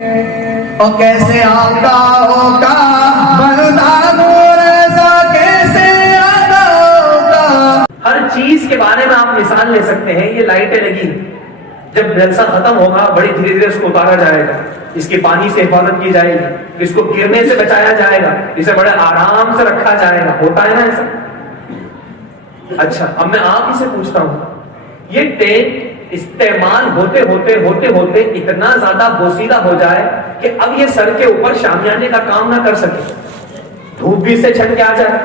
اور کیسے آتا ہوگا مردان رضا، کیسے آتا ہوگا. ہر چیز کے بارے میں آپ مثال لے سکتے ہیں. یہ لائٹیں لگی، جب جلسہ ختم ہوگا بڑی دھیرے دھیرے اس کو اتارا جائے گا، اس کی پانی سے حفاظت کی جائے گی، اس کو گرنے سے بچایا جائے گا، اسے بڑے آرام سے رکھا جائے گا. ہوتا ہے نا ایسا؟ اچھا، اب میں آپ ہی سے پوچھتا ہوں، یہ ٹینٹ استعمال ہوتے ہوتے ہوتے ہوتے اتنا زیادہ بوسیدہ ہو جائے کہ اب یہ سر کے اوپر شامیانے کا کام نہ کر سکے، دھوپ بھی سے چھٹ کے آ جائے،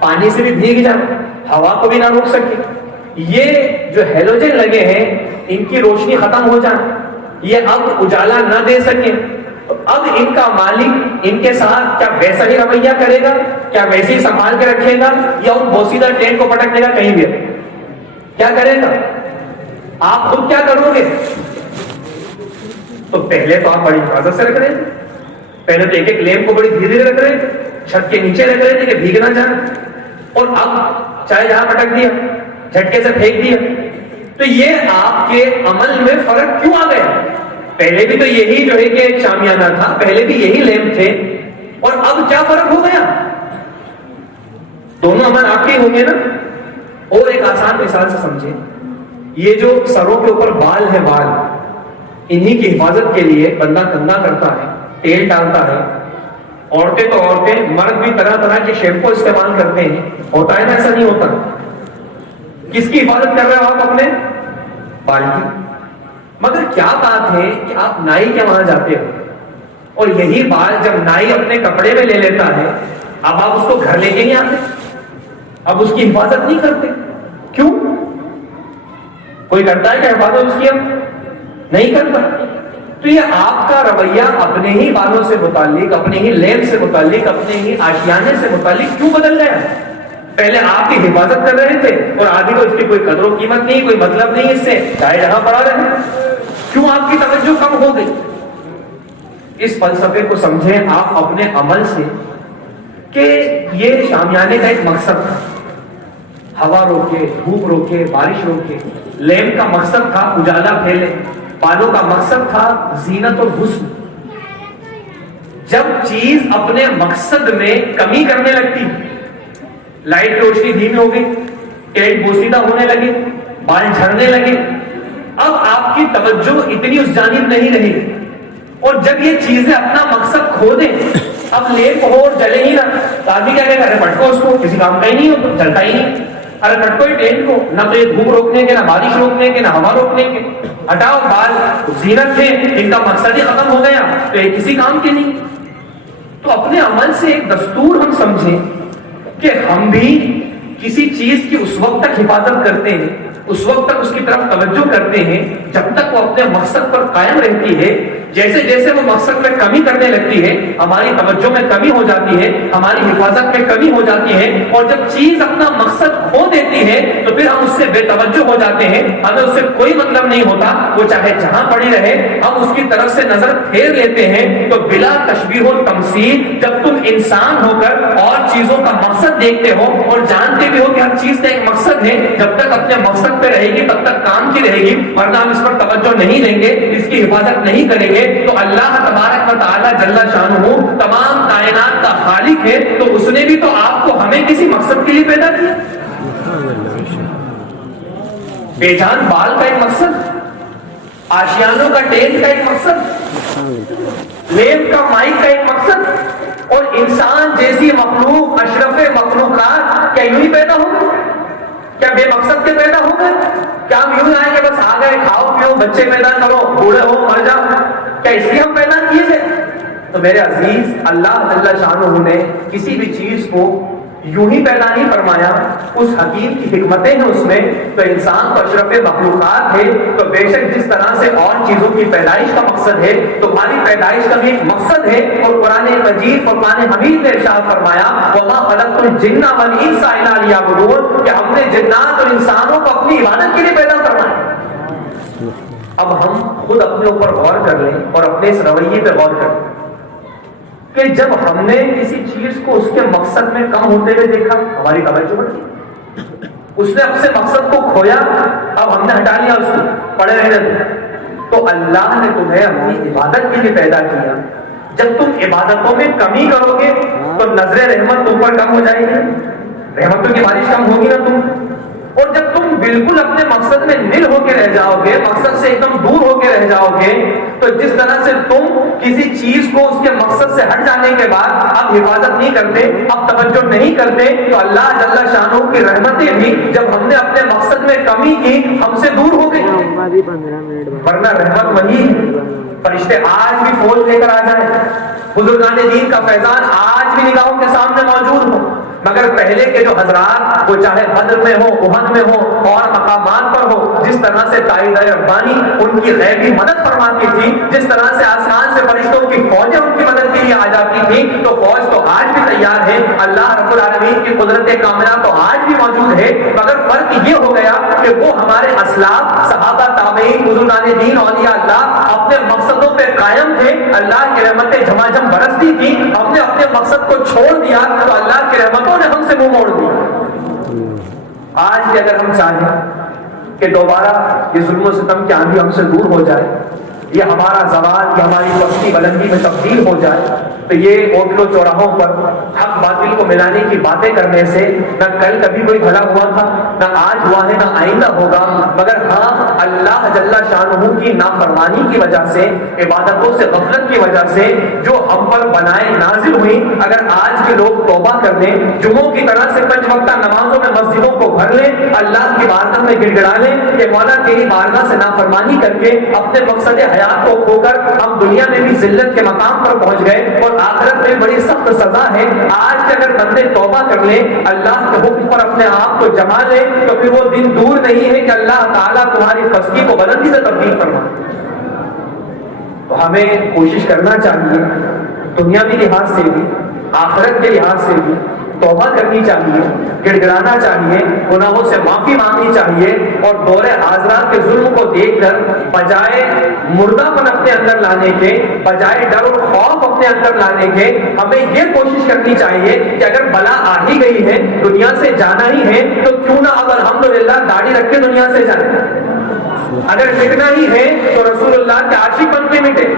پانی سے بھی بھیگ جائے، ہوا کو بھی نہ روک سکے، یہ جو ہیلوجن لگے ہیں ان کی روشنی ختم ہو جائے، یہ اب اجالا نہ دے سکے، تو اب ان کا مالک ان کے ساتھ کیا ویسا ہی رویہ کرے گا؟ کیا ویسے ہی سنبھال کے رکھے گا، یا ان بوسیدہ ٹینٹ کو پٹک دے گا کہیں بھی؟ کیا کرے گا؟ آپ خود کیا کرو گے؟ تو پہلے تو آپ بڑی حفاظت سے رکھ رہے تھے، پہلے تو ایک ایک لیمپ کو بڑی دھیرے دھیرے رکھ رہے تھے، چھت کے نیچے رکھ رہے تھے کہ بھیگ نہ جائے، اور اب چاہے جہاں پٹک دیا، جھٹکے سے پھینک دیا. تو یہ آپ کے عمل میں فرق کیوں آ گیا؟ پہلے بھی تو یہی جو ہے کہ ایک شامیانہ تھا، پہلے بھی یہی لیمپ تھے، اور اب کیا فرق ہو گیا؟ دونوں عمل آپ کے ہوں گے نا. اور ایک آسان مثال سے سمجھیں، یہ جو سروں کے اوپر بال ہے، بال، انہی کی حفاظت کے لیے بندہ کنگھا کرتا ہے، تیل ڈالتا ہے. عورتیں تو عورتیں، مرد بھی طرح طرح کے شیمپو استعمال کرتے ہیں. ہوتا ہے نا؟ ایسا نہیں ہوتا؟ کس کی حفاظت کر رہے ہو آپ؟ اپنے بال کی. مگر کیا بات ہے کہ آپ نائی کے وہاں جاتے ہو، اور یہی بال جب نائی اپنے کپڑے میں لے لیتا ہے، اب آپ اس کو گھر لے کے نہیں آتے، اب اس کی حفاظت نہیں کرتے. کیوں؟ کوئی کرتا ہے کہ حفاظت اس کی؟ اب نہیں کرتا. تو یہ آپ کا رویہ اپنے ہی بالوں سے متعلق، اپنے ہی لیمپ سے متعلق، اپنے ہی آشیانے سے متعلق کیوں بدل گیا؟ پہلے آپ کی حفاظت کر رہے تھے، اور آدھی کو اس کی کوئی قدر و قیمت نہیں، کوئی مطلب نہیں اس سے، چاہے جہاں پڑا رہے. کیوں آپ کی توجہ کم ہو گئی؟ اس فلسفے کو سمجھیں آپ اپنے عمل سے کہ یہ شامیانے کا ایک مقصد تھا، ہوا روکے، دھوپ روکے، بارش روکے. لیمپ کا مقصد تھا اجالا پھیلے، بالوں کا مقصد تھا زینت اور حسن. جب چیز اپنے مقصد میں کمی کرنے لگتی، لائٹ کی روشنی دھیمی ہو گئی، ٹینٹ بوسیدہ ہونے لگے، بال جھڑنے لگے، اب آپ کی توجہ اتنی اس جانب نہیں رہی. اور جب یہ چیزیں اپنا مقصد کھو دیں، اب لیمپ ہو اور جلے ہی نہ، تو آدمی کیا کہتا ہے؟ ارے پٹکو اس کو، کسی کام کا ہی نہیں ہو تو جلتا ہی نہیں. ارے پٹکو ہی ٹینٹ کو، نہ تو یہ دھوپ روکنے کے، نہ بارش روکنے کے، نہ ہوا روکنے کے. ہٹاؤ، بال زینت تھے، ان کا مقصد ہی ختم ہو گیا، تو یہ کسی کام کے نہیں. تو اپنے عمل سے ایک دستور ہم سمجھیں کہ ہم بھی کسی چیز کی اس وقت تک حفاظت کرتے ہیں، اس وقت تک اس کی طرف توجہ کرتے ہیں جب تک وہ اپنے مقصد پر قائم رہتی ہے. جیسے جیسے وہ مقصد میں کمی کرنے لگتی ہے، ہماری توجہ میں کمی ہو جاتی ہے، ہماری حفاظت میں کمی ہو جاتی ہے، اور جب چیز اپنا مقصد کھو دیتی ہے تو پھر ہم اس سے بے توجہ ہو جاتے ہیں. ہمیں اس سے کوئی مطلب نہیں ہوتا، وہ چاہے جہاں پڑی رہے، ہم اس کی طرف سے نظر پھیر لیتے ہیں. تو بلا تشبیہ و تمثیل جب تم انسان ہو کر اور چیزوں کا مقصد دیکھتے ہو اور جانتے بھی ہو کہ ہر چیز کا ایک مقصد ہے، جب تک اپنے مقصد پہ رہے گی تب تک کام کی رہے گی، ورنہ ہم اس پر توجہ نہیں دیں گے، اس کی حفاظت نہیں کریں گے. تو اللہ تبارک و تعالی جل شانہ تمام کائنات کا خالق ہے، تو اس نے بھی تو آپ کو ہمیں کسی مقصد کے لیے پیدا کیا. بے جان بال کا ایک مقصد، آشیانوں کا ٹینٹ کا ایک مقصد، لیمپ کا مائک کا ایک مقصد، اور انسان جیسی مخلوق، اشرف مخلوقات کیا یوں ہی پیدا ہو گئے؟ کیا بے مقصد کے پیدا ہو گئے؟ کیا ہم یوں آئے کہ بس آ گئے، کھاؤ پیو، بچے پیدا کرو، بوڑھے ہو، مر جاؤ؟ کیا اس لیے ہم پیدا کیے گئے؟ تو میرے عزیز، اللہ جل شانہ نے کسی بھی چیز کو یوں ہی پیدا نہیں فرمایا، اس حکیم کی حکمتیں ہیں اس میں. تو انسان تو اشرف مخلوقات ہے، تو بے شک جس طرح سے اور چیزوں کی پیدائش کا مقصد ہے، تو ہماری پیدائش کا بھی ایک مقصد ہے. اور قرآن مجید، قرآن حمید نے ارشاد فرمایا وَمَا خَلَقْتُ الْجِنَّ وَالْإِنسَ إِلَّا لِيَعْبُدُونِ، کہ ہم نے جنات اور انسانوں کو اپنی عبادت کے لیے پیدا فرمایا. اب ہم خود اپنے اوپر غور کر لیں اور اپنے اس رویے پہ غور کریں کہ جب ہم نے کسی چیز کو اس کے مقصد میں کم ہوتے ہوئے دیکھا، ہماری توجہ بڑھی، اس نے اپنے مقصد کو کھویا، اب ہم نے ہٹا لیا، اس کو پڑے رہنے دیا. تو اللہ نے تمہیں اپنی عبادت کے لیے پیدا کیا. جب تم عبادتوں میں کمی کرو گے تو نظر رحمت تم پر کم ہو جائے گی, رحمتوں کی بارش کم ہوگی نا تم. اور جب تم بالکل اپنے مقصد میں نل ہو کے رہ جاؤ گے, مقصد سے ایک دم دور ہو کے رہ جاؤ گے, تو جس طرح سے تم کسی چیز کو اس کے مقصد سے ہٹ جانے کے بعد اب حفاظت نہیں کرتے, اب توجہ نہیں کرتے, تو اللہ جل شانہ کی رحمتیں بھی جب ہم نے اپنے مقصد میں کمی کی ہم سے دور ہو گئی. ورنہ رحمت وہی, فرشتے آج بھی فوج لے کر آ جائیں, بزرگان دین کا فیضان آج بھی نگاہوں کے سامنے موجود ہو, مگر پہلے کے جو حضرات وہ چاہے بدر میں ہو, احد میں ہو, اور مقامات پر ہو, جس طرح سے تائیدہ ربانی ان کی غیبی مدد فرماتی تھی, جس طرح سے آسمان سے فرشتوں کی فوجیں ان کی مدد کے لیے آ جاتی تھی, تو فوج تو آج بھی تیار ہے. اللہ رب العالمین کی قدرت کاملہ تو آج بھی موجود ہے, مگر فرق یہ ہو گیا کہ وہ ہمارے اسلاف, صحابہ, تابعین, بزرگان دین, اولیاء اللہ اپنے مقصدوں پہ قائم تھے, اللہ کی رحمتیں جھماجھم برستی تھی, ہم نے اپنے مقصد کو چھوڑ دیا تو اللہ کی رحمتوں نے ہم سے منہ موڑ دیا. آج بھی اگر ہم چاہیں کہ دوبارہ یہ ظلم و ستم کی آندھی ہم سے دور ہو جائے, یہ ہمارا زوال, یہ ہماری پستی بلندی میں تبدیل ہو جائے, تو یہ ہوٹلوں چوراہوں پر حق باطل کو ملانے کی باتیں کرنے سے نہ کل کبھی کوئی بھلا ہوا تھا, نہ آج ہوا ہے, نہ آئندہ ہوگا. مگر ہاں, اللہ جل شانہ کی نافرمانی کی وجہ سے, عبادتوں سے غفلت کی وجہ سے جو ہم پر بنائے نازل ہوئی, اگر آج کے لوگ توبہ کر لیں, جمعوں کی طرح سے 5 وقتہ نمازوں میں مسجدوں کو بھر لیں, اللہ کی بارگاہ میں گڑ گڑا لیں کہ مولا تیری بارگاہ سے نافرمانی کر کے اپنے مقصد حیات کو کھو کر ہم دنیا میں بھی ذلت کے مقام پر پہنچ گئے اور آخرت میں بڑی سخت سزا ہے. آج کے اگر بندے توبہ کر لیں, اللہ کے حکم پر اپنے آپ کو جما لیں, تو پھر وہ دن دور نہیں ہے کہ اللہ تعالیٰ تمہاری پستی کو بلندی سے تبدیل فرما. تو ہمیں کوشش کرنا چاہیے, دنیاوی لحاظ سے بھی, آخرت کے لحاظ سے بھی توبہ کرنی چاہیے, گڑ گڑانا چاہیے, گناہوں سے معافی مانگنی چاہیے, اور دور حاضرات کے ظلم کو دیکھ کر بجائے مردہ پن اپنے اندر لانے کے, بجائے ڈر اور خوف اپنے اندر لانے کے, ہمیں یہ کوشش کرنی چاہیے کہ اگر بلا آ ہی گئی ہے, دنیا سے جانا ہی ہے, تو کیوں نہ اب الحمدللہ داڑھی رکھ کے دنیا سے جائیں. اگر مٹنا ہی ہے تو رسول اللہ کے عاشق بن کے مٹے.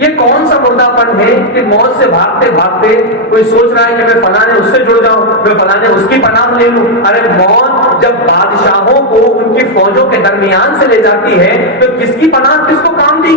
یہ کون سا مردہ پن ہے کہ موت سے بھاگتے بھاگتے کوئی سوچ رہا ہے کہ میں فلاں اس سے جڑ جاؤں, میں فلاں اس کی پناہ لے لوں. ارے موت جب بادشاہوں کو ان کی فوجوں کے درمیان سے لے جاتی ہے تو کس کی پناہ کس کو کام دی؟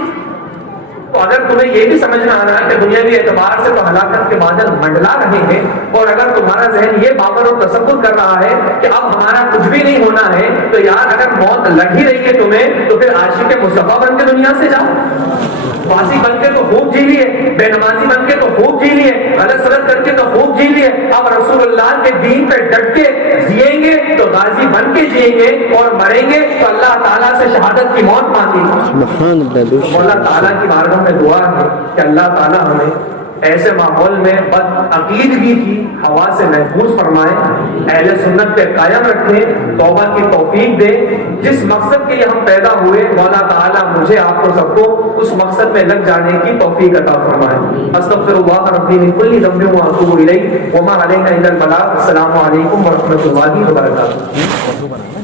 تو اگر تمہیں یہ بھی سمجھ میں آ رہا ہے کہ دنیاوی اعتبار سے تو ہلاکت کے بادل منڈلا رہے ہیں, اور اگر تمہارا ذہن یہ باور اور تصور کر رہا ہے کہ اب ہمارا کچھ بھی نہیں ہونا ہے, تو یار اگر موت لگ ہی رہی ہے تمہیں, تو پھر عاشق مصطفیٰ بن کے دنیا سے جاؤ. فاسی بن کے تو خوب جی لیے, بے نمازی بن کے تو خوب جی لیے, غلط سلط کر کے تو خوب جی لیے, اب رسول اللہ کے دین پہ ڈٹ کے جیئیں گے تو غازی بن کے جیئیں گے, اور مریں گے تو اللہ تعالیٰ سے شہادت کی موت مانگیں گے. اللہ تعالیٰ کی بارگاہ میں دعا ہے کہ اللہ تعالیٰ ہمیں ایسے ماحول میں بد عقیدگی کی ہوا سے محفوظ فرمائے, اہل سنت پہ قائم رکھیں, توبہ کی توفیق دے. جس مقصد کے لیے ہم پیدا ہوئے, مولا تعالیٰ مجھے, آپ کو, سب کو اس مقصد میں لگ جانے کی توفیق عطا فرمائے. استغفر اللہ ربی من کل ذنب واتوب الیہ وما علینا الا البلاغ. السلام علیکم ورحمۃ اللہ وبرکاتہ.